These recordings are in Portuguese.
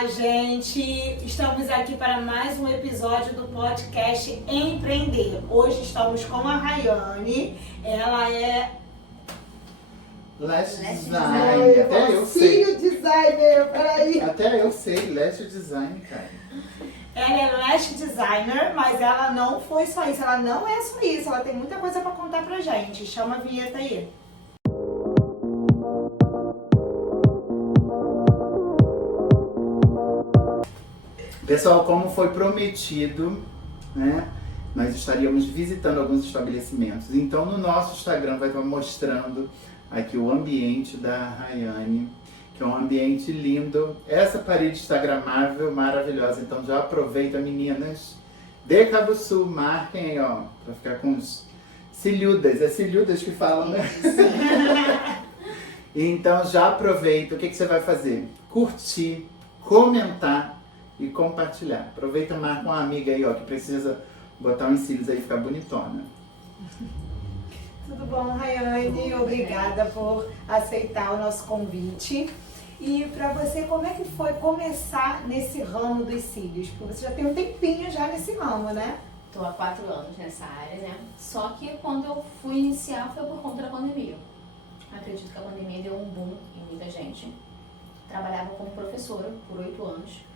Olá, gente! Estamos aqui para mais um episódio do podcast Empreender. Hoje estamos com a Rayane. Ela é Lash Design. Até eu sei. designer, peraí. Até eu sei, Lash Design, cara. Ela é lash designer, mas ela não foi só isso. Ela não é só isso. Ela tem muita coisa para contar pra gente. Chama a vinheta aí. Pessoal, como foi prometido, né? Nós estaríamos visitando alguns estabelecimentos. Então, no nosso Instagram vai estar mostrando aqui o ambiente da Rayane, que é um ambiente lindo. Essa parede instagramável, maravilhosa. Então, já aproveita, meninas de Cabo Sul, marquem aí, ó, pra ficar com os cilhudas. É cilhudas que falam, né? Então, já aproveita. O que você vai fazer? Curtir, comentar e compartilhar. Aproveita, marca uma amiga aí, ó, que precisa botar uns cílios aí e ficar bonitona. Tudo bom, Rayane? Obrigada por aceitar o nosso convite. E pra você, como é que foi começar nesse ramo dos cílios? Porque você já tem um tempinho já nesse ramo, né? Tô há 4 anos nessa área, né? Só que quando eu fui iniciar foi por conta da pandemia. Acredito que a pandemia deu um boom em muita gente. Trabalhava como professora por 8 anos.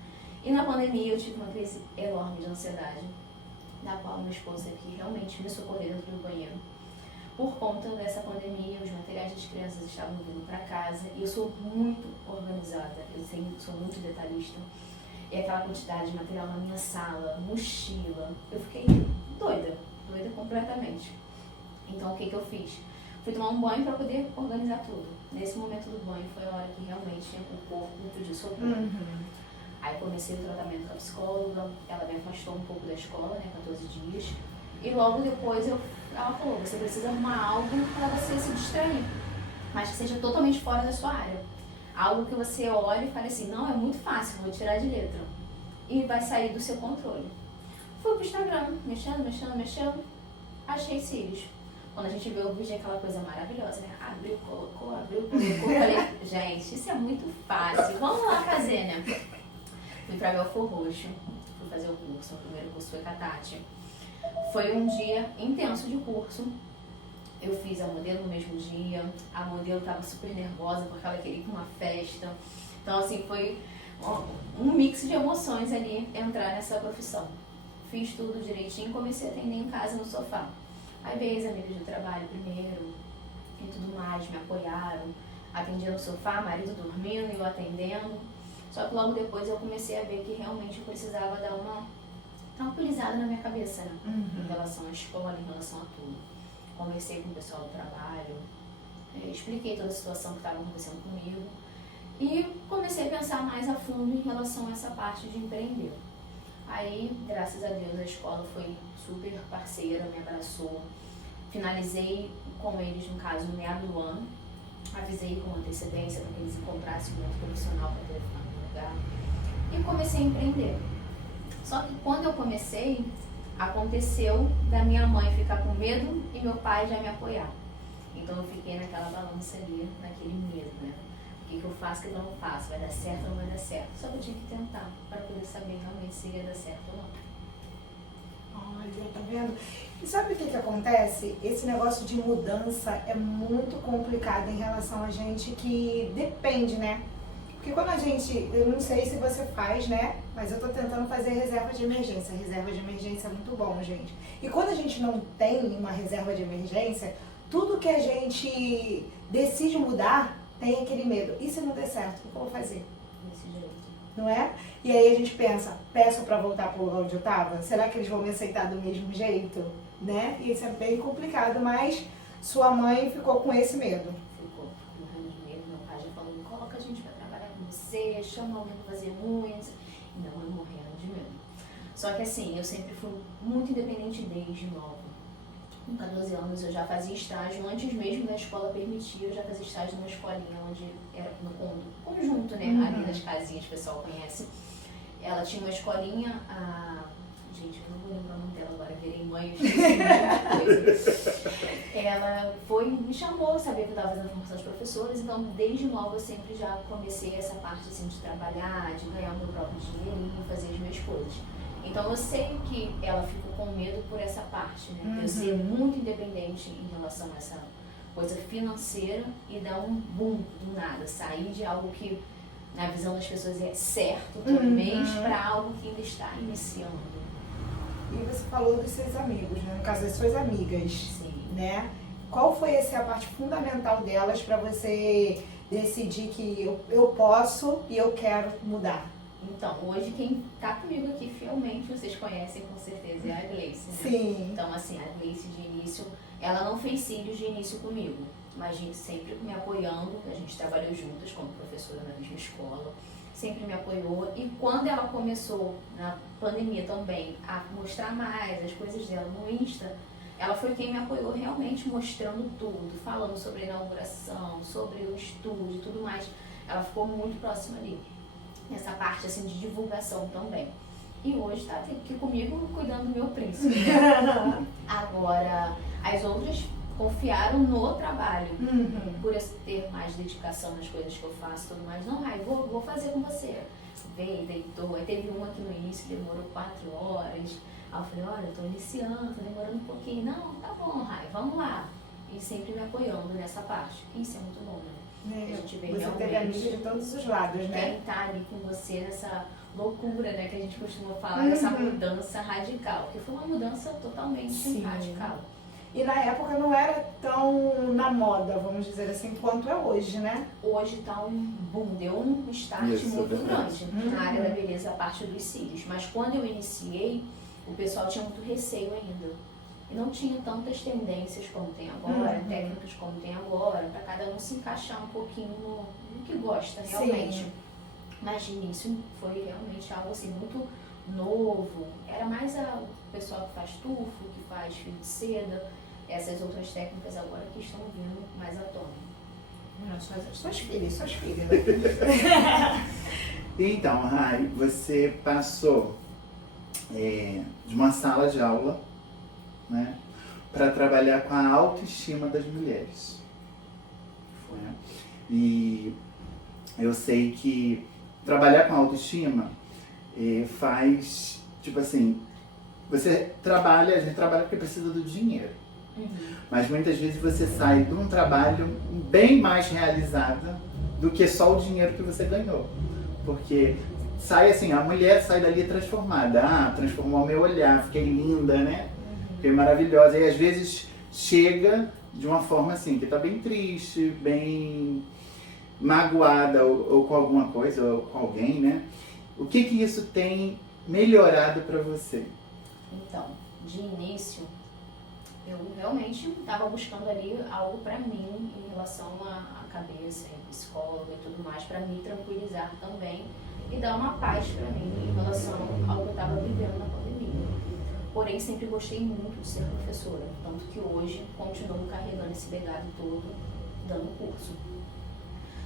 E na pandemia eu tive uma crise enorme de ansiedade, da qual meu esposo teve que realmente me socorrer dentro do banheiro. Por conta dessa pandemia, os materiais das crianças estavam vindo para casa e eu sou muito organizada, sou muito detalhista. E aquela quantidade de material na minha sala, mochila, eu fiquei doida completamente. Então o que eu fiz? Fui tomar um banho para poder organizar tudo. Nesse momento do banho foi a hora que realmente o corpo me pediu socorro. Aí comecei o tratamento com a psicóloga, ela me afastou um pouco da escola, né, 14 dias. E logo depois ela falou, você precisa arrumar algo para você se distrair, mas que seja totalmente fora da sua área. Algo que você olhe e fale assim, não, é muito fácil, vou tirar de letra. E vai sair do seu controle. Fui pro Instagram, mexendo, achei cílios. Quando a gente vê o vídeo é aquela coisa maravilhosa, né? Abriu, colocou, falei, gente, isso é muito fácil, vamos lá fazer, né? Fui pra Belfor Roxo, fui fazer o curso, o primeiro curso foi com a Tati. Foi um dia intenso de curso. Eu fiz a modelo no mesmo dia, a modelo estava super nervosa porque ela queria ir para uma festa. Então, assim, foi um mix de emoções ali entrar nessa profissão. Fiz tudo direitinho, comecei a atender em casa no sofá. Aí veio as amigas de trabalho primeiro e tudo mais, me apoiaram. Atendia no sofá, marido dormindo e eu atendendo. Só que logo depois eu comecei a ver que realmente eu precisava dar uma tranquilizada na minha cabeça, né? Em relação à escola, em relação a tudo. Conversei com o pessoal do trabalho, expliquei toda a situação que estava acontecendo comigo e comecei a pensar mais a fundo em relação a essa parte de empreender. Aí, graças a Deus, a escola foi super parceira, me abraçou. Finalizei com eles, no caso, no meado do ano. Avisei com antecedência para que eles encontrassem um outro profissional para poder ficar no lugar. E comecei a empreender. Só que quando eu comecei, aconteceu da minha mãe ficar com medo e meu pai já me apoiar. Então eu fiquei naquela balança ali, naquele medo, né? O que eu faço, o que eu não faço? Vai dar certo ou não vai dar certo? Só que eu tinha que tentar para poder saber realmente se ia dar certo ou não. Olha, tá vendo? E sabe o que acontece? Esse negócio de mudança é muito complicado em relação a gente que depende, né? Porque quando a gente, eu não sei se você faz, né? Mas eu tô tentando fazer reserva de emergência. Reserva de emergência é muito bom, gente. E quando a gente não tem uma reserva de emergência, tudo que a gente decide mudar tem aquele medo. E se não der certo, o que eu vou fazer? Desse jeito. Não é? E aí a gente pensa, peço pra voltar pro lugar onde eu tava? Será que eles vão me aceitar do mesmo jeito? Né? E isso é bem complicado, mas sua mãe ficou com esse medo. Ficou morrendo de medo. Meu pai já falou, coloca a gente pra trabalhar com você, chama alguém pra fazer unhas. E não, eu morrendo de medo. Só que assim, eu sempre fui muito independente desde nova. Com 14 anos eu já fazia estágio, antes mesmo da escola permitir, eu já fazia estágio numa escolinha onde era no conjunto, né? Ali das casinhas, o pessoal conhece. Ela tinha uma escolinha Gente, eu não vou lembrar o nome dela agora, virei mãe, eu esqueci muita coisa. Ela me chamou, sabia que eu estava fazendo formação de professores, então desde nova eu sempre já comecei essa parte assim, de trabalhar, de ganhar o meu próprio dinheirinho, fazer as minhas coisas. Então eu sei que ela ficou com medo por essa parte, né? Eu ser muito independente em relação a essa coisa financeira e dar um boom do nada, sair de algo que na visão das pessoas é certo todo mês para algo que ainda está iniciando. E você falou dos seus amigos, né? No caso das suas amigas. Sim. Né? Qual foi essa parte fundamental delas para você decidir que eu posso e eu quero mudar? Então, hoje quem tá comigo aqui fielmente, vocês conhecem com certeza, é a Gleice, né? Sim. Então, assim, a Gleice de início, ela não fez cílios de início comigo, mas a gente sempre me apoiando, a gente trabalhou juntas como professora na mesma escola, sempre me apoiou. E quando ela começou, na pandemia também, a mostrar mais as coisas dela no Insta, ela foi quem me apoiou realmente mostrando tudo, falando sobre a inauguração, sobre o estúdio e tudo mais. Ela ficou muito próxima ali, nessa parte assim de divulgação também. E hoje está aqui comigo cuidando do meu príncipe. Agora, as outras confiaram no trabalho, por eu ter mais dedicação nas coisas que eu faço e tudo mais. Não, Rai, vou fazer com você. Veio, deitou. Aí teve uma que no início demorou 4 horas. Aí eu falei, olha, eu tô iniciando, tô demorando um pouquinho. Não, tá bom, Rai, vamos lá. E sempre me apoiando nessa parte. Isso é muito bom, né? A gente vê você realmente teve amigos de todos os lados, né? quem tá ali com você nessa loucura, né, que a gente costuma falar, dessa mudança radical. Porque foi uma mudança totalmente radical. E na época não era tão na moda, vamos dizer assim, quanto é hoje, né? Hoje tá um boom, deu um start muito grande na área da beleza, a parte dos cílios. Mas quando eu iniciei, o pessoal tinha muito receio ainda. E não tinha tantas tendências como tem agora, técnicas como tem agora, para cada um se encaixar um pouquinho no que gosta realmente. Sim. Mas de início foi realmente algo assim muito novo. Era mais o pessoal que faz tufo, que faz fio de seda, essas outras técnicas agora que estão vindo mais à tona. Suas filhas. Então, Rai, você passou de uma sala de aula, né, para trabalhar com a autoestima das mulheres. Né? E eu sei que trabalhar com a autoestima faz, tipo assim, a gente trabalha porque precisa do dinheiro. Mas muitas vezes você sai de um trabalho bem mais realizada do que só o dinheiro que você ganhou. Porque sai assim, a mulher sai dali transformada. Transformou o meu olhar, fiquei linda, né? Fiquei maravilhosa. E às vezes chega de uma forma assim, que tá bem triste, bem magoada ou com alguma coisa, ou com alguém, né? O que isso tem melhorado para você? Então, de início, eu realmente estava buscando ali algo para mim em relação à cabeça, psicóloga e tudo mais, para me tranquilizar também e dar uma paz para mim em relação ao que eu estava vivendo na pandemia. Porém, sempre gostei muito de ser professora, tanto que hoje continuo carregando esse legado todo, dando curso.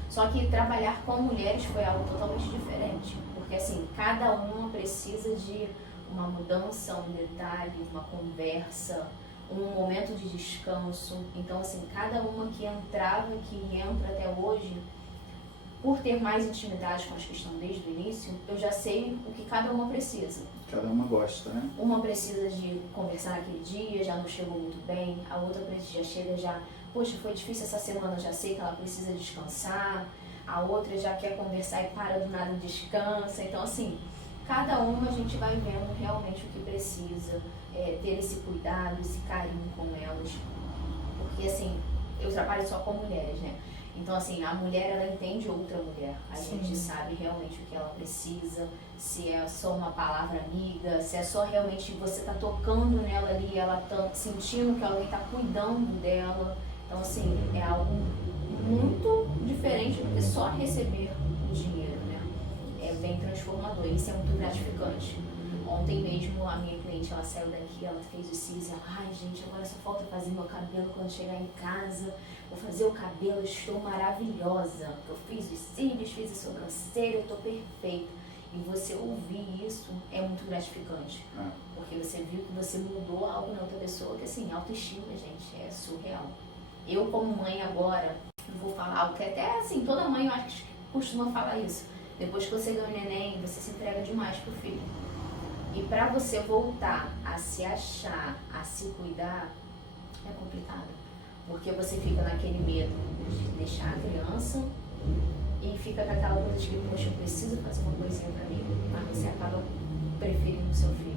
Só que trabalhar com mulheres foi algo totalmente diferente, porque assim, cada uma precisa de uma mudança, um detalhe, uma conversa, um momento de descanso. Então assim, cada uma que entrava, que entra até hoje, por ter mais intimidade com as que estão desde o início, eu já sei o que cada uma precisa. Cada uma gosta, né? Uma precisa de conversar naquele dia, já não chegou muito bem, a outra já chega já, poxa, foi difícil essa semana, já sei que ela precisa descansar, a outra já quer conversar e para do nada descansa. Então assim, cada uma a gente vai vendo realmente o que precisa, ter esse cuidado, esse carinho com elas, porque assim, eu trabalho só com mulheres, né? Então assim, a mulher ela entende outra mulher, a gente sabe realmente o que ela precisa, se é só uma palavra amiga, se é só realmente você tá tocando nela ali, ela tá sentindo que alguém tá cuidando dela. Então assim, é algo muito diferente do que só receber o dinheiro, né? É bem transformador, isso é muito gratificante. Ontem mesmo a minha cliente, ela saiu daqui, ela fez os cílios, ela, ai gente, agora só falta fazer meu cabelo quando chegar em casa, vou fazer o cabelo, estou maravilhosa. Eu fiz os cílios, fiz a sobrancelha, eu tô perfeita. E você ouvir isso é muito gratificante. Porque você viu que você mudou algo na outra pessoa, que assim, autoestima, gente, é surreal. Eu como mãe agora, não vou falar algo que até assim, toda mãe eu acho que costuma falar isso. Depois que você ganha o neném, você se entrega demais pro filho. E pra você voltar a se achar, a se cuidar, é complicado. Porque você fica naquele medo de deixar a criança e fica com aquela coisa de que, poxa, eu preciso fazer uma coisinha pra mim, mas você acaba preferindo o seu filho.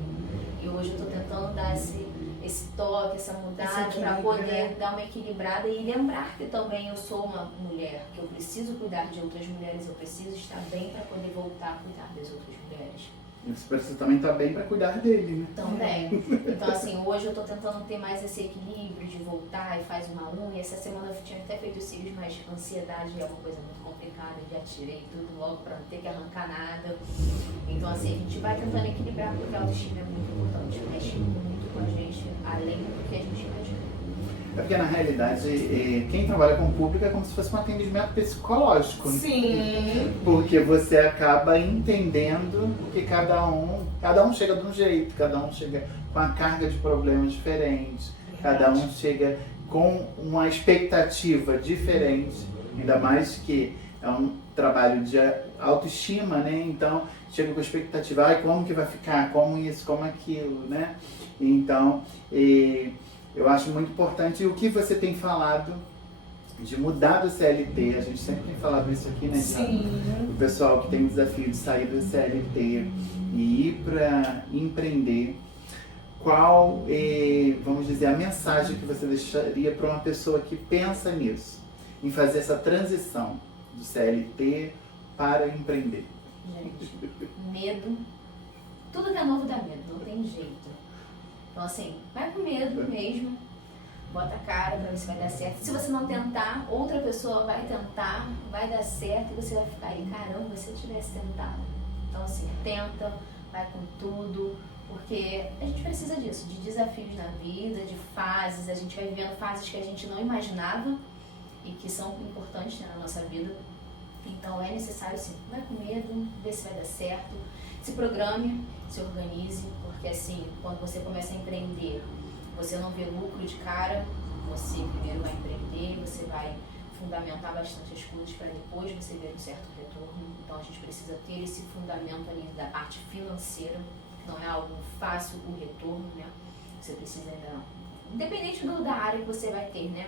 E hoje eu tô tentando dar esse toque, essa mudada, para poder dar uma equilibrada e lembrar que também eu sou uma mulher, que eu preciso cuidar de outras mulheres, eu preciso estar bem para poder voltar a cuidar das outras mulheres. E você precisa também estar bem para cuidar dele, né? Também. Então, assim, hoje eu tô tentando ter mais esse equilíbrio de voltar e faz uma unha. Essa semana eu tinha até feito os cílios, mas ansiedade é uma coisa muito complicada. Já tirei tudo logo para não ter que arrancar nada. Então, assim, a gente vai tentando equilibrar, porque a autoestima é muito importante. Mexe muito com a gente, além do que a gente imagina. É porque, na realidade, quem trabalha com o público é como se fosse um atendimento psicológico. Sim. Porque você acaba entendendo que cada um chega de um jeito, cada um chega com a carga de problemas diferentes, cada um chega com uma expectativa diferente, ainda mais que é um trabalho de autoestima, né? Então, chega com expectativa, ai, como que vai ficar, como isso, como aquilo, né? Então, eu acho muito importante o que você tem falado de mudar do CLT. A gente sempre tem falado isso aqui, né? Sim. O pessoal que tem o desafio de sair do CLT e ir para empreender. Qual, vamos dizer, a mensagem que você deixaria para uma pessoa que pensa nisso, em fazer essa transição do CLT para empreender? Gente, medo. Tudo que é novo dá medo, não tem jeito. Então, assim, vai com medo mesmo, bota a cara pra ver se vai dar certo. Se você não tentar, outra pessoa vai tentar, vai dar certo e você vai ficar aí, caramba, se eu tivesse tentado. Então, assim, tenta, vai com tudo, porque a gente precisa disso, de desafios na vida, de fases. A gente vai vivendo fases que a gente não imaginava e que são importantes, né, na nossa vida. Então, é necessário, assim, vai com medo, vê se vai dar certo, se programe, se organize, porque assim, quando você começa a empreender, você não vê lucro de cara, você primeiro vai empreender, você vai fundamentar bastante as coisas para depois você ver um certo retorno. Então a gente precisa ter esse fundamento ali da parte financeira, que não é algo fácil o retorno, né? Você precisa ainda, independente da área que você vai ter, né?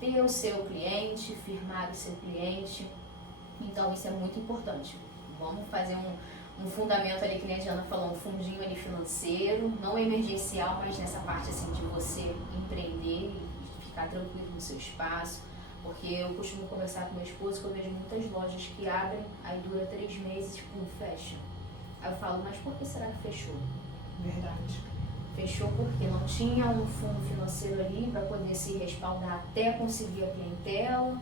Ter o seu cliente, firmar o seu cliente, então isso é muito importante. Vamos fazer um fundamento ali, que nem a Diana falou, um fundinho ali financeiro, não emergencial, mas nessa parte assim de você empreender e ficar tranquilo no seu espaço, porque eu costumo conversar com meu esposo que eu vejo muitas lojas que abrem, aí dura 3 meses e pum, fecha. Aí eu falo, mas por que será que fechou? Verdade. Fechou porque não tinha um fundo financeiro ali para poder se respaldar até conseguir a clientela,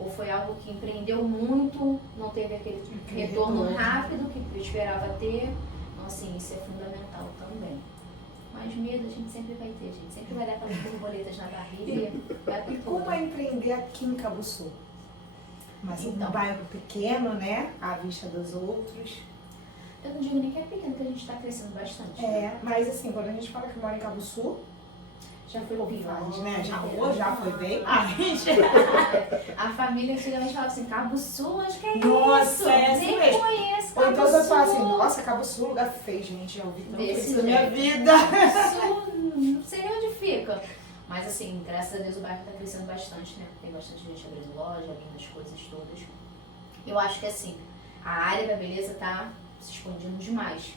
ou foi algo que empreendeu muito, não teve aquele retorno rápido que esperava ter. Então, assim, isso é fundamental também. Mas medo a gente sempre vai ter, gente. Sempre vai dar aquelas borboletas na barriga. E como é empreender aqui em Cabo Sul? Mas Então, um bairro pequeno, né? À vista dos outros. eu não digo nem que é pequeno, que a gente está crescendo bastante. Mas assim, quando a gente fala que mora em Cabo Sul, Já foi ouvi pior, mais, né? Já foi bem mais. A família antigamente falava assim, Cabo Sul, acho que é Nossa, isso. é assim Nem mesmo. conheço Ou Cabo então você Sul. fala assim, nossa, Cabo Sul, lugar feio, gente. Já ouvi tanto Desse isso na minha jeito. vida. Cabo Sul, não sei nem onde fica. Mas assim, graças a Deus o bairro está crescendo bastante, né? Tem bastante gente abrindo loja, abrindo as coisas todas. Eu acho que assim, a área da beleza está se expandindo demais.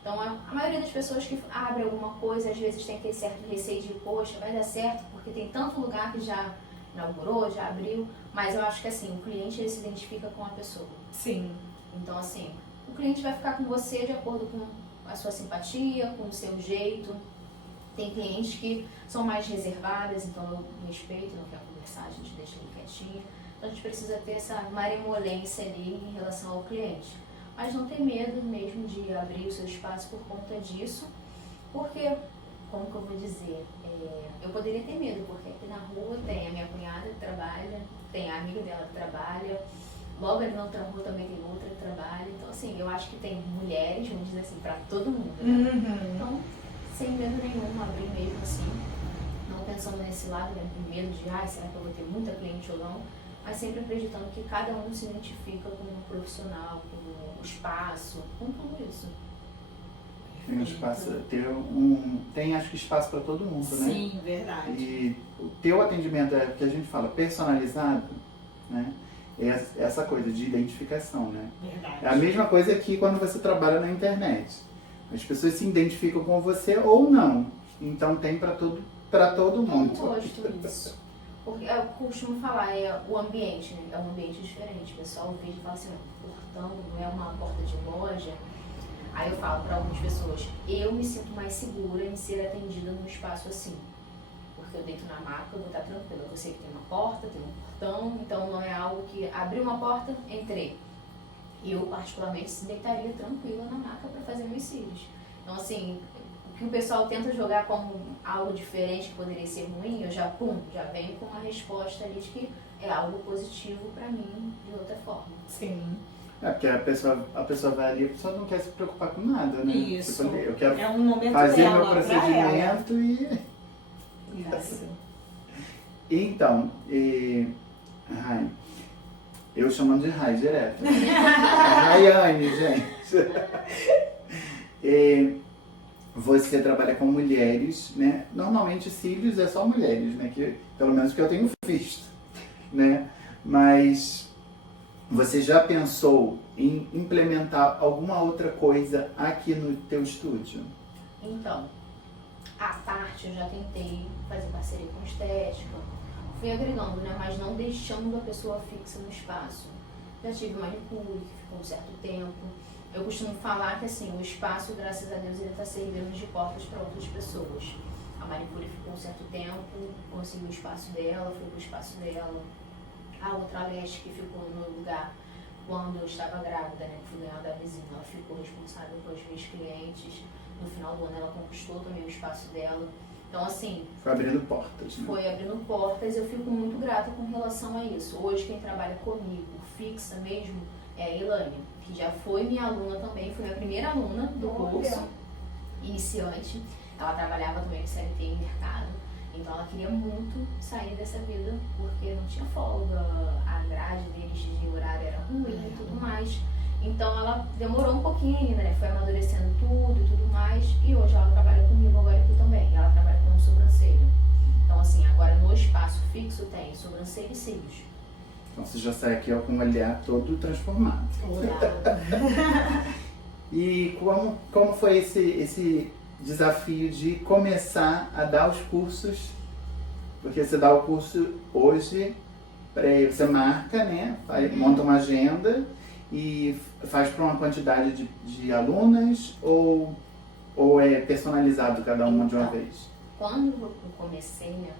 Então, a maioria das pessoas que abre alguma coisa, às vezes tem aquele certo receio de, poxa, vai dar certo, porque tem tanto lugar que já inaugurou, já abriu. Mas eu acho que assim, o cliente ele se identifica com a pessoa. Sim. Então, assim, o cliente vai ficar com você de acordo com a sua simpatia, com o seu jeito. Tem clientes que são mais reservadas, então eu respeito, não quero conversar, a gente deixa ele quietinho. Então, a gente precisa ter essa malemolência ali em relação ao cliente. Mas não ter medo mesmo de abrir o seu espaço por conta disso, porque, como que eu vou dizer, eu poderia ter medo, porque aqui na rua tem a minha cunhada que trabalha, tem a amiga dela que trabalha, logo ali na outra rua também tem outra que trabalha, então assim, assim, eu acho que tem mulheres, vamos dizer assim, pra todo mundo, né? Uhum. Então, sem medo nenhum, abrir mesmo assim, não pensando nesse lado, né, com medo de, será que eu vou ter muita cliente ou não? Mas sempre acreditando que cada um se identifica com um profissional, com o espaço, com tudo isso. Tem espaço, tem acho que espaço para todo mundo, né? Sim, verdade. E o teu atendimento é o que a gente fala, personalizado, né? É essa coisa de identificação, né? Verdade. É a mesma coisa que quando você trabalha na internet. As pessoas se identificam com você ou não. Então tem para todo mundo. Eu gosto disso. Porque eu costumo falar, o ambiente, né? É um ambiente diferente. O pessoal vê e fala assim, portão não é uma porta de loja. Aí eu falo para algumas pessoas, eu me sinto mais segura em ser atendida num espaço assim. Porque eu deito na maca, eu vou estar tranquila. Eu sei que tem uma porta, tem um portão, então não é algo que abri uma porta, entrei. E eu particularmente se deitaria tranquila na maca para fazer meus cílios. Então assim, o que o pessoal tenta jogar como algo diferente que poderia ser ruim, eu já venho com uma resposta ali de que é algo positivo para mim de outra forma. Sim. É porque a pessoa vai ali, a pessoa não quer se preocupar com nada, né? Isso. Eu quero É um momento fazer dela, meu pra ela. procedimento e... Isso. Então, Rai, eu chamando de Rai direto. Raiane, gente. Você trabalha com mulheres, né? Normalmente cílios é só mulheres, né? Que, pelo menos que eu tenho visto, né? Mas você já pensou em implementar alguma outra coisa aqui no teu estúdio? Então, à parte eu já tentei fazer parceria com estética, fui agregando, né? Mas não deixando a pessoa fixa no espaço. Já tive manicure, que ficou um certo tempo. Eu costumo falar que assim, o espaço, graças a Deus, ele está servindo de portas para outras pessoas. A manicure ficou um certo tempo, consegui o espaço dela, fui pro espaço dela. A outra leste que ficou no lugar quando eu estava grávida, né? Que fui ganhar da vizinha, ela ficou responsável pelos meus clientes. No final do ano ela conquistou também o espaço dela. Então assim... Foi abrindo portas, né? Foi abrindo portas, eu fico muito grata com relação a isso. Hoje quem trabalha comigo, fixa mesmo, é a Elaine, que já foi minha aluna também, foi minha primeira aluna do curso, iniciante. Ela trabalhava também com CLT em mercado, então ela queria muito sair dessa vida, porque não tinha folga, a grade deles de horário era ruim e tudo mais. Então ela demorou um pouquinho ainda, né? Foi amadurecendo tudo e tudo mais, e hoje ela trabalha comigo agora aqui também, ela trabalha com sobrancelha. Então assim, agora no espaço fixo tem sobrancelha e cílios. Então você já sai aqui ó, com o olhar todo transformado. E como foi esse desafio de começar a dar os cursos? Porque você dá o curso hoje, você marca, né? Monta uma agenda e faz para uma quantidade de alunas ou é personalizado cada uma de uma vez? Quando eu comecei, né?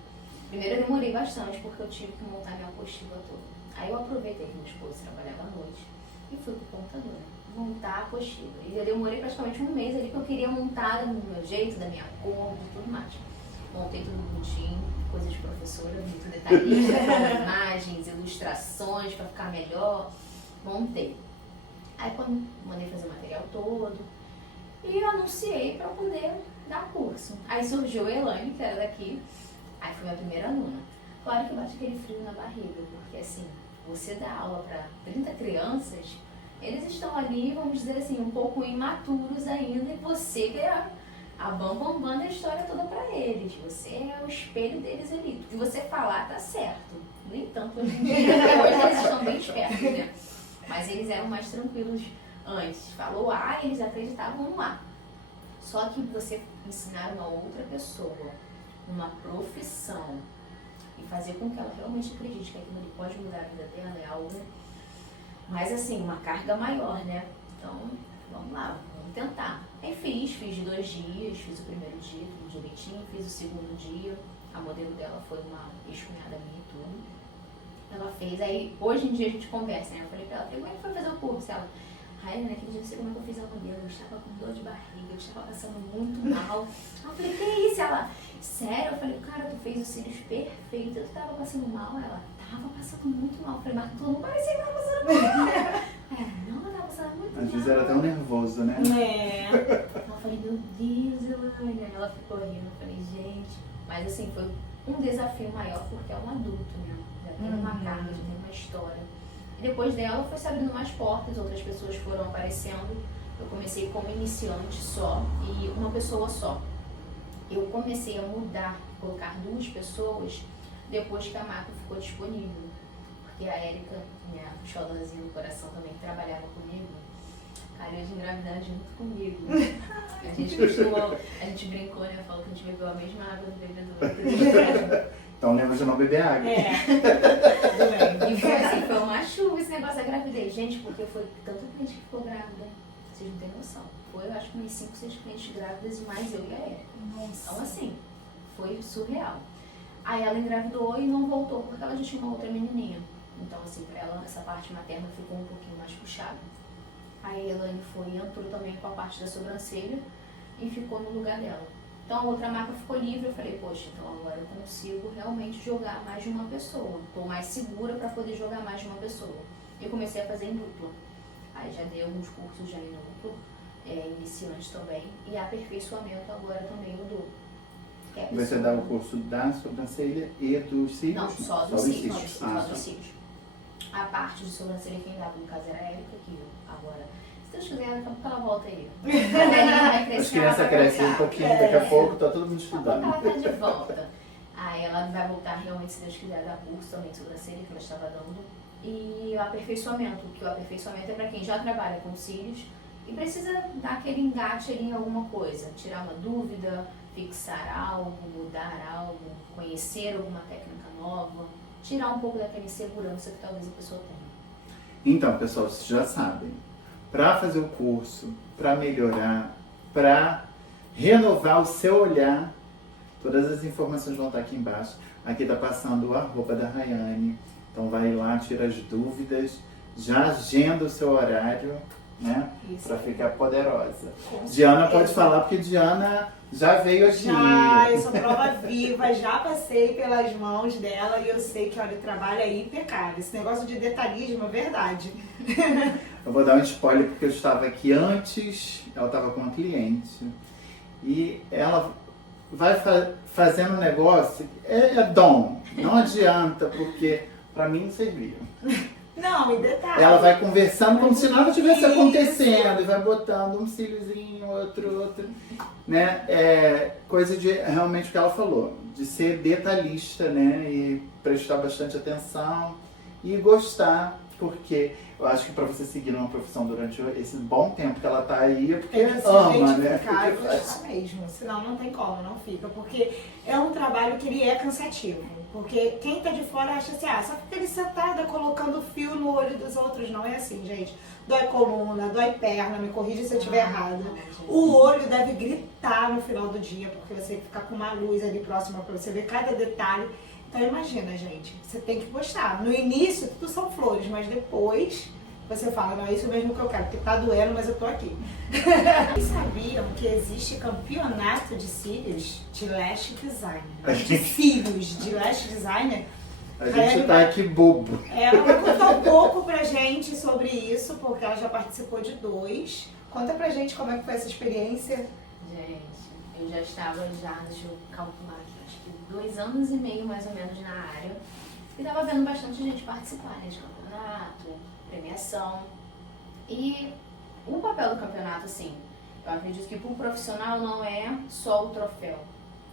Primeiro eu demorei bastante porque eu tive que montar minha apostila toda. Aí eu aproveitei que meu esposo trabalhava à noite e fui pro computador, montar a apostila. E eu demorei praticamente um mês ali, porque eu queria montar do meu jeito, da minha cor, de tudo mais. Montei tudo bonitinho, coisa de professora, muito detalhista, com imagens, ilustrações para ficar melhor. Montei. Aí quando mandei fazer o material todo e anunciei para poder dar curso. Aí surgiu a Elaine, que era daqui, aí foi minha primeira aluna. Claro que bate aquele frio na barriga, porque assim, você dá aula para 30 crianças, eles estão ali, vamos dizer assim, um pouco imaturos ainda, e você é a bambambam da história toda para eles. Você é o espelho deles ali. O que você falar tá certo. Nem tanto hoje em dia, porque hoje eles estão bem espertos, né? Mas eles eram mais tranquilos antes. Falou A, eles acreditavam no A. Só que você ensinar uma outra pessoa, uma profissão, e fazer com que ela realmente acredite que aquilo ali pode mudar a vida dela é algo, mas assim, uma carga maior, né? Então, vamos lá, vamos tentar. Aí fiz de 2 dias, fiz o primeiro dia, tudo direitinho, fiz o segundo dia, a modelo dela foi uma ex-cunhada minha e tudo. Ela fez, aí hoje em dia a gente conversa, né? Eu falei pra ela, como é que foi fazer o curso? Ela, naquele dia não sei como é que eu fiz a modelo, eu estava com dor de barriga, eu estava passando muito mal. Eu falei, que isso? Ela, sério? Eu falei, cara, tu fez os cílios perfeitos, tu estava passando mal? Ela, tava passando muito mal. Eu falei, mas tu não parecia que tava passando mal. Não, eu tava passando muito Às vezes era tão nervoso, né? Eu falei, meu Deus, Elaine. Ela ficou rindo. Eu falei, gente. Mas assim, foi um desafio maior porque é um adulto, né? Já tem uma carga, já tem uma história. E depois dela foi se abrindo mais portas, outras pessoas foram aparecendo. Eu comecei como iniciante só e uma pessoa só. Eu comecei a mudar, colocar 2 pessoas depois que a marca ficou disponível. Porque a Érica, minha xodózinha do coração também, que trabalhava comigo, calhou de engravidar junto comigo. A gente brincou, né? Falou que a gente bebeu a mesma água do bebedouro. Então lembra de não beber água. Tudo bem. E foi assim, foi uma chuva esse negócio da gravidez. Gente, porque foi tanta cliente que ficou grávida. Vocês não têm noção. Foi, eu acho que umas 5, 6 clientes grávidas, mais eu e a Érica. Então assim, foi surreal. Aí ela engravidou e não voltou, porque ela já tinha uma outra menininha. Então assim, pra ela essa parte materna ficou um pouquinho mais puxada. Aí a Elaine foi e entrou também com a parte da sobrancelha e ficou no lugar dela. Então a outra marca ficou livre, eu falei, poxa, então agora eu consigo realmente jogar mais de uma pessoa. Estou mais segura para poder jogar mais de uma pessoa. E comecei a fazer em dupla. Aí já dei alguns cursos já em duplo, iniciante também, e aperfeiçoamento agora também eu dou. Você dá o curso da sobrancelha e dos cílios? Não, só dos cílios. Só dos cílios. A parte de sobrancelha quem dava no caso era a Érica, que agora, se Deus quiser, daqui a pouco ela volta aí. Vai crescer, as crianças crescem um pouquinho, daqui a pouco tá todo mundo estudando. Ela tá de volta. Aí ela vai voltar realmente, se Deus quiser, dar curso também de sobrancelha, que ela estava dando. E o aperfeiçoamento, que o aperfeiçoamento é para quem já trabalha com cílios e precisa dar aquele engate ali em alguma coisa, tirar uma dúvida, fixar algo, mudar algo, conhecer alguma técnica nova, tirar um pouco daquela insegurança que talvez a pessoa tenha. Então, pessoal, vocês já sabem, para fazer o curso, para melhorar, para renovar o seu olhar, todas as informações vão estar aqui embaixo. Aqui está passando o arroba da Rayane. Então vai lá, tira as dúvidas, já agenda o seu horário, né? Para ficar poderosa. Diana pode falar, porque Diana já veio aqui. Já, eu sou prova viva, já passei pelas mãos dela e eu sei que, olha, o trabalho é impecável. Esse negócio de detalhismo é verdade. Eu vou dar um spoiler porque eu estava aqui antes, ela estava com uma cliente e ela vai fazendo um negócio, é dom, não adianta, porque para mim não servia. Não, e detalhe. Ela vai conversando como se nada tivesse acontecendo e vai botando um cíliozinho, outro, né? É coisa de realmente o que ela falou, de ser detalhista, né? E prestar bastante atenção e gostar, porque eu acho que para você seguir numa profissão durante esse bom tempo que ela tá aí, é porque ama, né? Ficar, eu gostar mesmo, senão não tem como, não fica, porque é um trabalho que ele é cansativo, porque quem tá de fora acha assim, só fica ali sentada colocando fio no olho dos outros, não é assim, gente. Dói coluna, dói perna, me corrija se eu estiver errado. O olho deve gritar no final do dia, porque você fica com uma luz ali próxima para você ver cada detalhe. Então imagina, gente, você tem que gostar. No início tudo são flores, mas depois você fala, não, é isso mesmo que eu quero, porque tá doendo, mas eu tô aqui. Vocês sabiam que existe campeonato de cílios de lash designer? De cílios de lash designer? A gente tá aqui bobo. Ela vai contar um pouco pra gente sobre isso, porque ela já participou de 2. Conta pra gente como é que foi essa experiência. Gente, eu já estava deixa eu calcular aqui, acho que 2 anos e meio mais ou menos na área. E tava vendo bastante gente participar, né, de campeonato, premiação. E o papel do campeonato, assim, eu acredito que para um profissional não é só o troféu.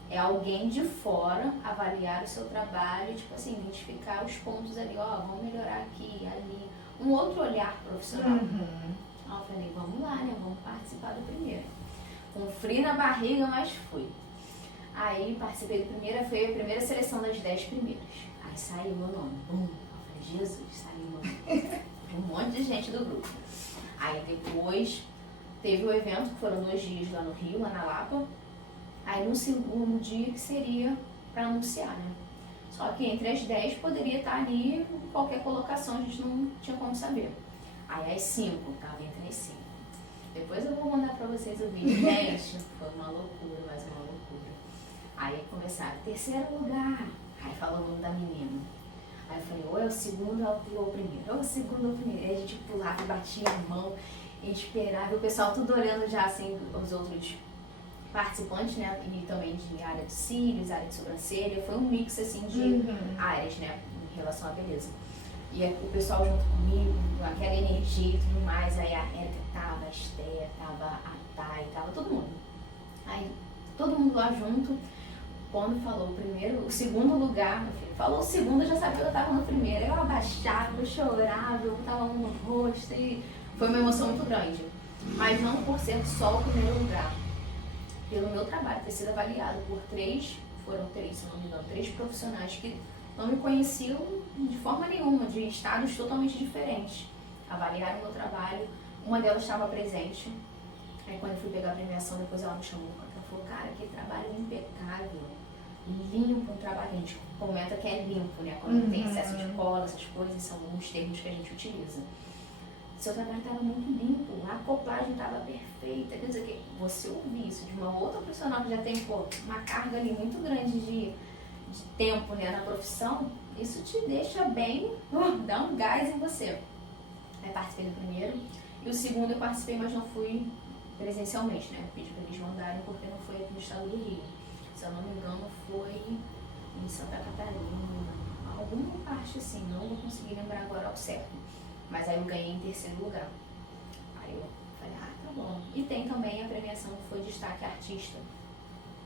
É alguém de fora avaliar o seu trabalho, tipo assim, identificar os pontos ali, vamos melhorar aqui, ali. Um outro olhar profissional. Aí eu falei, vamos lá, né, vamos participar do primeiro. Com frio na barriga, mas fui. Aí participei do primeiro, foi a primeira seleção das 10 primeiras. Aí saiu meu nome, bum. Eu falei, Jesus, saiu meu nome. Um monte de gente do grupo. Aí depois teve o evento, que foram 2 dias lá no Rio, lá na Lapa. Aí no segundo dia que seria para anunciar, né? Só que entre as 10 poderia estar ali qualquer colocação, a gente não tinha como saber. Aí as 5, tava entre as 5. Depois eu vou mandar para vocês o vídeo. Gente, foi uma loucura, mais uma loucura. Aí começaram, 3º lugar. Aí falou o nome da menina. Aí eu falei, ou é o segundo ou é o primeiro. Ou é o segundo ou é o primeiro. Aí a gente pulava e batia a mão. esperar, ver o pessoal tudo olhando já assim, os outros participantes, né? E também de área de cílios, área de sobrancelha. Foi um mix assim de áreas, né? Em relação à beleza. E o pessoal junto comigo, aquela energia e tudo mais. Aí a Érica tava, a Esté, tava a Thay, tava todo mundo. Aí todo mundo lá junto. Quando falou o segundo lugar, meu filho, falou o segundo, eu já sabia que eu tava no primeiro. Eu abaixava, eu chorava, eu botava a mão no rosto e foi uma emoção muito grande. Mas não por ser só o primeiro lugar. Pelo meu trabalho, ter sido avaliado por foram três, se não me engano, 3 profissionais que não me conheciam de forma nenhuma, de estados totalmente diferentes. Avaliaram o meu trabalho, uma delas estava presente. Aí quando eu fui pegar a premiação, depois ela me chamou, ela falou, cara, que trabalho impecável, limpo um trabalho, a gente comenta que é limpo, né? Quando tem excesso de cola, essas coisas, são uns termos que a gente utiliza. Seu trabalho estava muito limpo, a acoplagem estava perfeita, quer dizer que você ouvir isso de uma outra profissional que já tem uma carga ali muito grande de tempo, né, na profissão, isso te deixa bem, dá um gás em você. Aí participei do primeiro, e o segundo eu participei, mas não fui presencialmente, né, pedi para eles mandarem porque não foi aqui no estado do Rio. Se eu não me engano foi em Santa Catarina, alguma parte assim, não vou conseguir lembrar agora ao certo. Mas aí eu ganhei em 3º lugar. Aí eu falei, tá bom. E tem também a premiação que foi Destaque Artista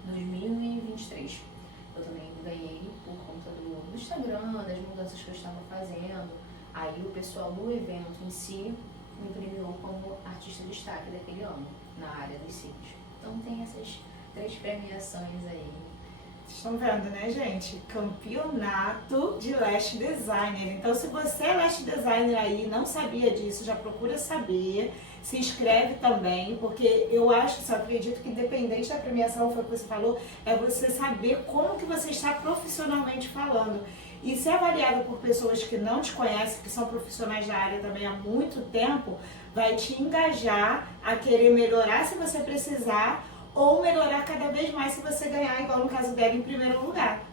2023. Eu também ganhei por conta do Instagram, das mudanças que eu estava fazendo. Aí o pessoal do evento em si me premiou como artista destaque daquele ano, na área dos cílios. Então tem essas 3 premiações aí. Vocês estão vendo, né, gente? Campeonato de Lash Designer. Então, se você é Lash Designer aí, não sabia disso, já procura saber. Se inscreve também, porque eu acho, só acredito que independente da premiação, foi o que você falou, é você saber como que você está profissionalmente falando. E ser avaliado por pessoas que não te conhecem, que são profissionais da área também há muito tempo, vai te engajar a querer melhorar se você precisar, ou melhorar cada vez mais se você ganhar, igual no caso dela, em primeiro lugar.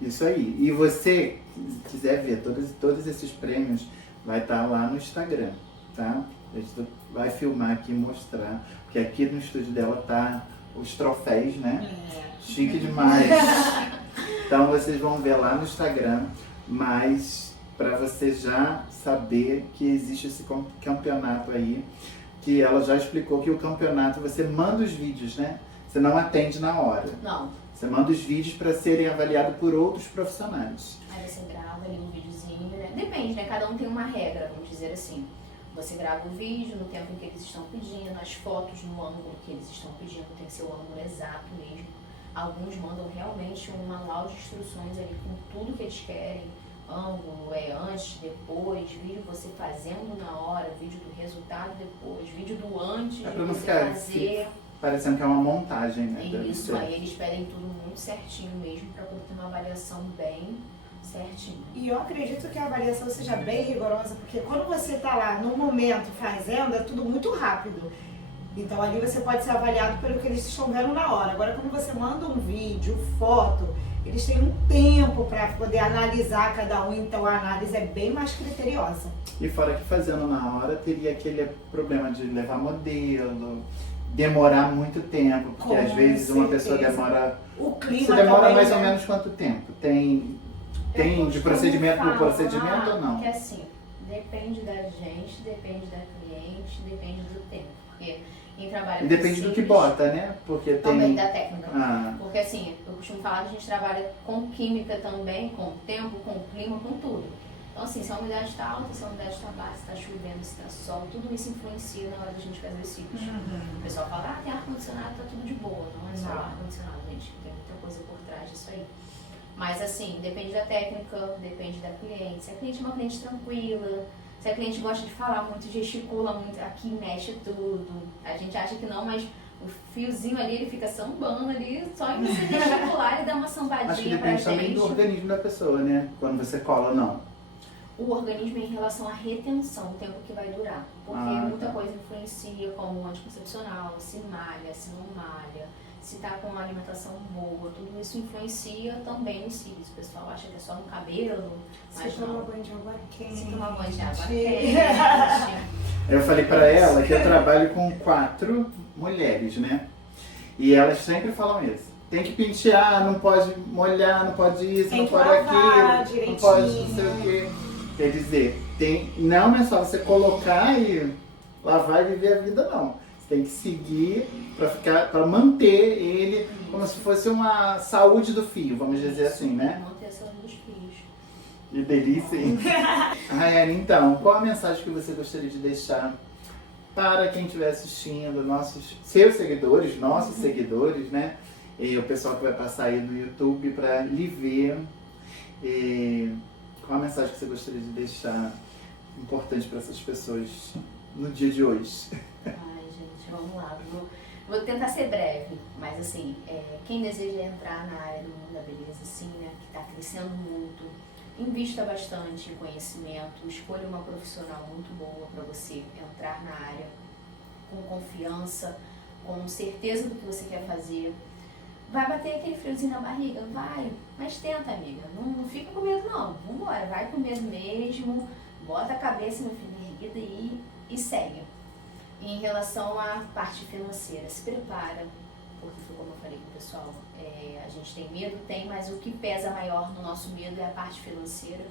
Isso aí. E você, se quiser ver todos esses prêmios, vai estar lá no Instagram, tá? A gente vai filmar aqui e mostrar, porque aqui no estúdio dela tá os troféus, né? Chique demais. Então vocês vão ver lá no Instagram, mas para você já saber que existe esse campeonato aí, que ela já explicou que o campeonato, você manda os vídeos, né? Você não atende na hora. Não. Você manda os vídeos para serem avaliados por outros profissionais. Aí você grava ali um videozinho, né? Depende, né? Cada um tem uma regra, vamos dizer assim. Você grava o vídeo no tempo em que eles estão pedindo, as fotos no ângulo que eles estão pedindo, tem que ser o ângulo exato mesmo. Alguns mandam realmente um manual de instruções ali com tudo que eles querem. Ângulo, antes, depois, vídeo você fazendo na hora, vídeo do resultado depois, vídeo do antes de você fazer. Parecendo que é uma montagem, né? Isso, aí eles pedem tudo muito certinho mesmo para poder ter uma avaliação bem certinha. E eu acredito que a avaliação seja bem rigorosa, porque quando você está lá no momento fazendo, é tudo muito rápido. Então ali você pode ser avaliado pelo que eles estão vendo na hora. Agora quando você manda um vídeo, foto, eles têm um tempo para poder analisar cada um, então a análise é bem mais criteriosa. E fora que fazendo na hora teria aquele problema de levar modelo, demorar muito tempo, porque às vezes uma pessoa demora... O clima Você demora também, mais né? ou menos quanto tempo? Tem de procedimento por procedimento ou não? Que assim, depende da gente, depende da cliente, depende do tempo. Porque quem trabalha E depende do que bota, né? Porque também tem... da técnica. Ah. Porque assim, eu costumo falar que a gente trabalha com química também, com tempo, com clima, com tudo. Então assim, se a umidade está alta, se a umidade está baixa, se está chovendo, se está sol, tudo isso influencia na hora da gente fazer os cílios. O pessoal fala, tem ar-condicionado, tá tudo de boa. Não é só ar-condicionado, gente, tem muita coisa por trás disso aí. Mas assim, depende da técnica, depende da cliente. Se a cliente é uma cliente tranquila, se a cliente gosta de falar muito, gesticula muito, aqui mexe tudo. A gente acha que não, mas o fiozinho ali, ele fica sambando ali, só em você gesticular e dar uma sambadinha Acho que pra depende também gente. do organismo da pessoa, né? Quando você cola ou não. O organismo em relação à retenção, o tempo que vai durar. Porque muita coisa influencia, como o anticoncepcional, se malha, se não malha, se tá com uma alimentação boa, tudo isso influencia também nos cílios. O pessoal acha que é só no cabelo, mas Se tomar banho de água quente. Se tomar banho de água quente. Eu falei pra ela que eu trabalho com 4 mulheres, né? E elas sempre falam isso. Tem que pentear, não pode molhar, não pode isso, Tem não que pode lavar aquilo, não pode não sei o quê. Quer dizer, não é só você colocar e lavar e viver a vida, não. Você tem que seguir para manter ele como se fosse uma saúde do fio, vamos dizer assim, né? Manter a saúde dos fios. Que delícia, hein? Rayane, então, qual a mensagem que você gostaria de deixar para quem estiver assistindo, seus seguidores, nossos seguidores, né? E o pessoal que vai passar aí no YouTube para lhe ver. Qual a mensagem que você gostaria de deixar importante para essas pessoas no dia de hoje? Ai, gente, vamos lá. Vou tentar ser breve, mas assim, quem deseja entrar na área do mundo da beleza, assim, né, que está crescendo muito, invista bastante em conhecimento, escolha uma profissional muito boa para você entrar na área com confiança, com certeza do que você quer fazer. Vai bater aquele friozinho na barriga? Vai, mas tenta, amiga. Não fica com medo, não. Vambora, vai com medo mesmo, bota a cabeça, meu filho, erguida e segue. Em relação à parte financeira, se prepara, porque foi como eu falei com o pessoal, a gente tem medo, mas o que pesa maior no nosso medo é a parte financeira.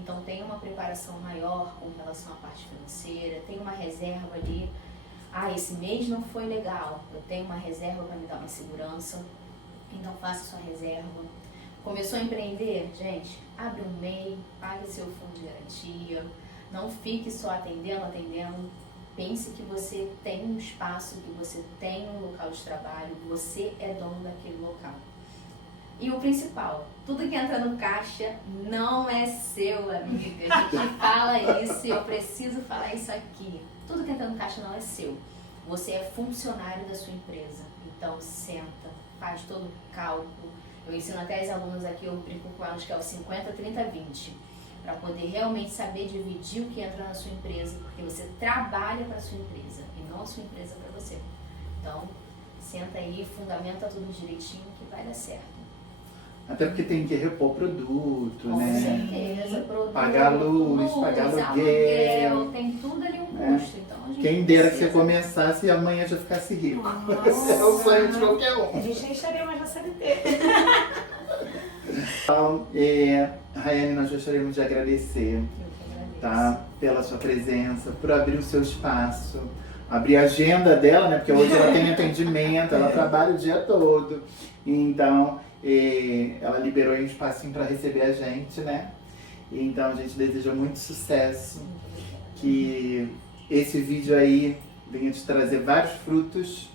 Então tem uma preparação maior com relação à parte financeira, tem uma reserva ali. Esse mês não foi legal, eu tenho uma reserva para me dar uma segurança. Então faça sua reserva. Começou a empreender? Gente, abre um MEI, pague seu fundo de garantia. Não fique só atendendo. Pense que você tem um espaço, que você tem um local de trabalho, você é dono daquele local. E o principal, tudo que entra no caixa não é seu, amiga. A gente fala isso e eu preciso falar isso aqui. Tudo que entra no caixa não é seu. Você é funcionário da sua empresa. Então senta, faz todo o cálculo. Eu ensino até as alunas aqui, eu brinco com elas que é o 50, 30, 20. Para poder realmente saber dividir o que entra na sua empresa, porque você trabalha para a sua empresa e não a sua empresa para você. Então, senta aí, fundamenta tudo direitinho que vai dar certo. Até porque tem que repor produto, Com né? certeza, produto, Pagar luz, pagar aluguel. Tem tudo ali um custo. Então, a gente Quem dera que você precisa. começasse e amanhã já ficasse rico. Nossa. Esse é o sonho de qualquer A um. gente nem estaria mais na CLT. Então, Rayane, nós gostaríamos de agradecer, Eu que agradeço. tá? Pela sua presença, por abrir o seu espaço, abrir a agenda dela, né? Porque hoje ela tem atendimento, ela trabalha o dia todo. Então, ela liberou aí um espacinho para receber a gente, né? Então, a gente deseja muito sucesso, que esse vídeo aí venha te trazer vários frutos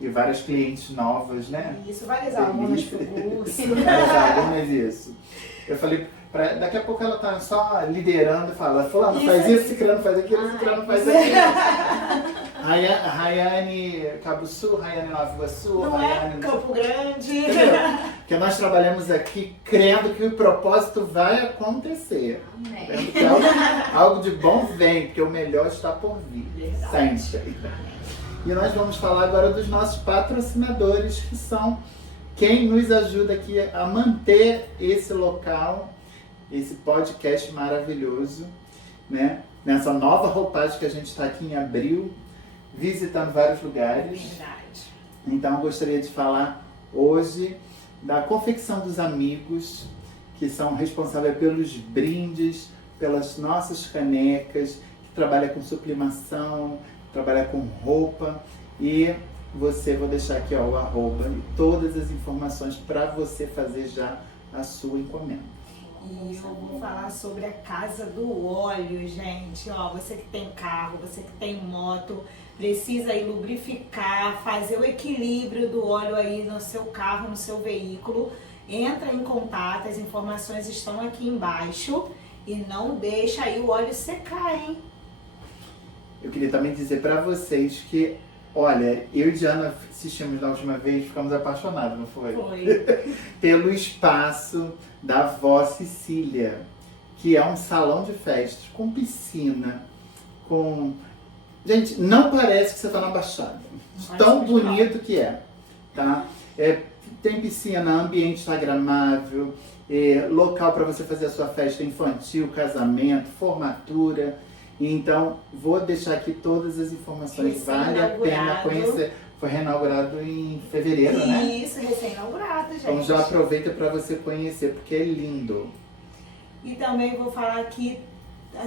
e várias clientes novas, né? Isso, várias alunas pro curso. Várias alunas, isso. Eu falei, daqui a pouco ela tá só liderando e fala, fulano faz isso, ciclano faz aquilo, ciclano faz aquilo. Rayane Cabo Sul, Rayane Nova Iguaçu, Não Rayane... é Campo Grande. Porque nós trabalhamos aqui crendo que o propósito vai acontecer. Amém. Crendo que algo de bom vem, porque o melhor está por vir. Verdade. Sempre. E nós vamos falar agora dos nossos patrocinadores, que são quem nos ajuda aqui a manter esse local, esse podcast maravilhoso, né? Nessa nova roupagem que a gente está aqui em abril, visitando vários lugares. Verdade. Então, eu gostaria de falar hoje da Confecção dos Amigos, que são responsáveis pelos brindes, pelas nossas canecas, que trabalha com sublimação, trabalha com roupa. E vou deixar aqui ó, o arroba e todas as informações para você fazer já a sua encomenda. E eu vou falar sobre a Casa do Óleo, gente. Ó, você que tem carro, você que tem moto, precisa aí lubrificar, fazer o equilíbrio do óleo aí no seu carro, no seu veículo. Entra em contato, as informações estão aqui embaixo. E não deixa aí o óleo secar, hein? Eu queria também dizer para vocês que, olha, eu e Diana assistimos da última vez, ficamos apaixonados, não foi? Foi. Pelo espaço da Vó Cecília, que é um salão de festas com piscina, com... Gente, não parece que você está na Baixada. Tão bonito que é, tá? Tem piscina, ambiente instagramável, local para você fazer a sua festa infantil, casamento, formatura. Então, vou deixar aqui todas as informações, vale a pena conhecer. Foi reinaugurado em fevereiro, né? Isso, recém-inaugurado, gente. Então já aproveita para você conhecer, porque é lindo. E também vou falar aqui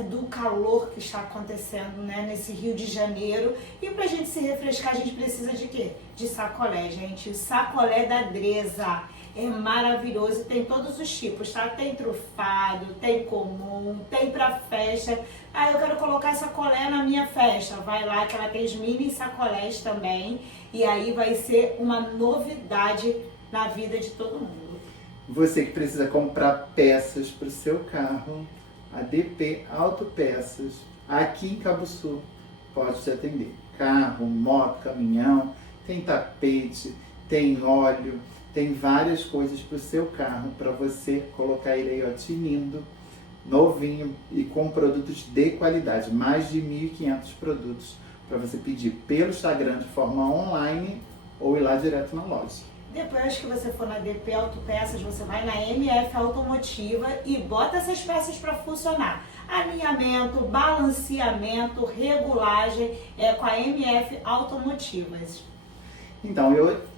do calor que está acontecendo, né, nesse Rio de Janeiro. E pra gente se refrescar, a gente precisa de quê? De sacolé, gente. O sacolé da Dresa é maravilhoso, tem todos os tipos, tá? Tem trufado, tem comum, tem pra festa. Ah, eu quero colocar sacolé na minha festa. Vai lá que ela tem os mini sacolés também. E aí vai ser uma novidade na vida de todo mundo. Você que precisa comprar peças para o seu carro, a DP Autopeças, aqui em Cabo Sul, pode te atender. Carro, moto, caminhão, tem tapete, tem óleo, tem várias coisas para o seu carro, para você colocar ele aí, ó, tinindo, novinho e com produtos de qualidade. Mais de 1.500 produtos para você pedir pelo Instagram de forma online ou ir lá direto na loja. Depois que você for na DP Autopeças, você vai na MF Automotiva e bota essas peças para funcionar. Alinhamento, balanceamento, regulagem é com a MF Automotivas. Então,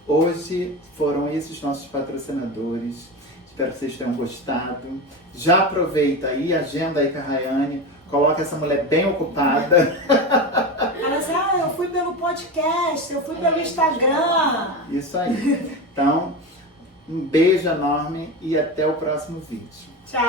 hoje foram esses nossos patrocinadores. Espero que vocês tenham gostado. Já aproveita aí, agenda aí com a Rayane. Coloca essa mulher bem ocupada. Ela assim, eu fui pelo podcast, eu fui pelo Instagram. Isso aí. Então, um beijo enorme e até o próximo vídeo. Tchau.